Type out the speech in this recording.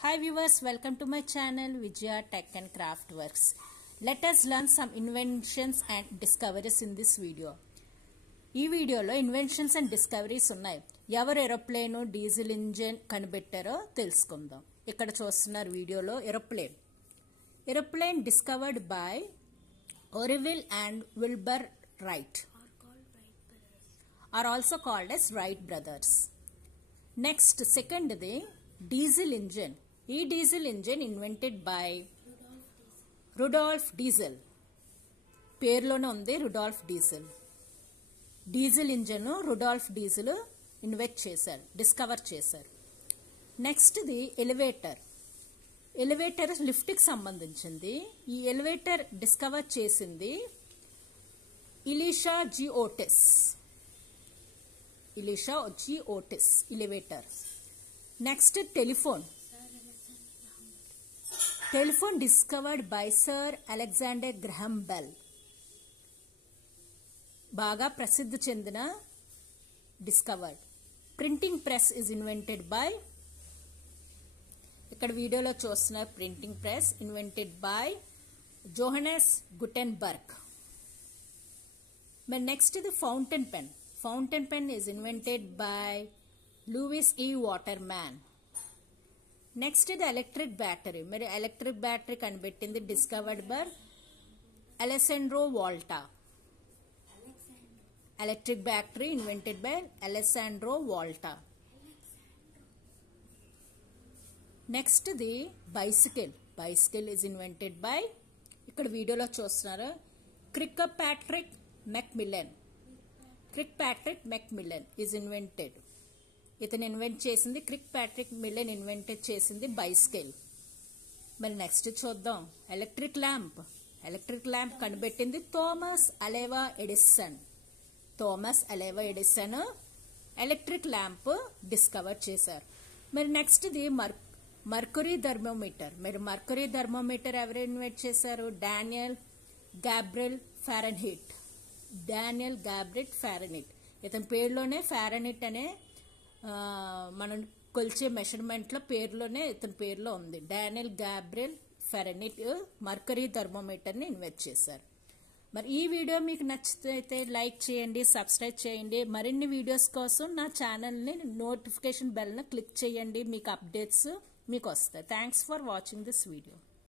Hi viewers, welcome to my channel Vijaya Tech and Craft Works. Let us learn some inventions and discoveries in this video. ఈ వీడియోలో inventions and discoveries ఉన్నాయి. ఎవరు aeroplane diesel engine కనిపెట్టారో తెలుసుకుందాం. ఇక్కడ చూస్తున్నారు వీడియోలో aeroplane discovered by Orville and Wilbur Wright are also called as Wright brothers. Next సెకండ్ది diesel engine. ఈ diesel engine invented by Rudolf Diesel. పేరులోనే ఉంది Rudolf Diesel. Diesel engine Rudolf Diesel discover చేశారు. నెక్స్ట్ది ఎలివేటర్. ఎలివేటర్ లిఫ్ట్కి సంబంధించింది. ఈ elevator discover చేసింది Elisha G Otis. Elevator. Next telephone. Telephone discovered by Sir Alexander Graham Bell. బాగా ప్రసిద్ధి చెందిన discovered. Printing press is invented by, ఇక్కడ వీడియోలో చూస్తున్న printing press invented by Johannes Gutenberg. మరి నెక్స్ట్ ఇది fountain pen. Fountain pen is invented by Louis E Waterman. Next ఇది electric battery. మరి ఎలక్ట్రిక్ బ్యాటరీ కనిపెట్టింది discovered by Alessandro Volta. Electric battery invented by Alessandro Volta. Next the bicycle. Bicycle is invented by, ఇక్కడ వీడియోలో చూస్తున్నారు, Kirkpatrick Macmillan. Kirkpatrick Macmillan is invented. ఇతను invent చేసింది, Kirkpatrick Millan invent చేసింది bicycle. మరి next చూద్దాం electric lamp. Electric lamp కనిపెట్టింది Thomas Alva Edison. Electric lamp discover చేశారు. మరి నెక్స్ట్ది మర్కరీ థర్మోమీటర్. మరి మర్కరీ థర్మోమీటర్ ఎవరు ఇన్వెంట్ చేశారు? Daniel Gabriel Fahrenheit. ఇతని పేరులోనే ఫారెన్హీట్ అనే మనం కొలిచే మెషర్మెంట్ లో పేరులోనే ఇతని పేరులో ఉంది. డానియల్ గ్యాబ్రియల్ ఫారెన్హీట్ మర్కరీ థర్మోమీటర్ ని ఇన్వెంట్ చేశారు. మరి ఈ వీడియో మీకు నచ్చితే లైక్ చేయండి, సబ్స్క్రైబ్ చేయండి. మరిన్ని వీడియోస్ కోసం నా ఛానల్ని నోటిఫికేషన్ బెల్ను క్లిక్ చేయండి. మీకు అప్డేట్స్ మీకు వస్తాయి. Thanks for watching this video.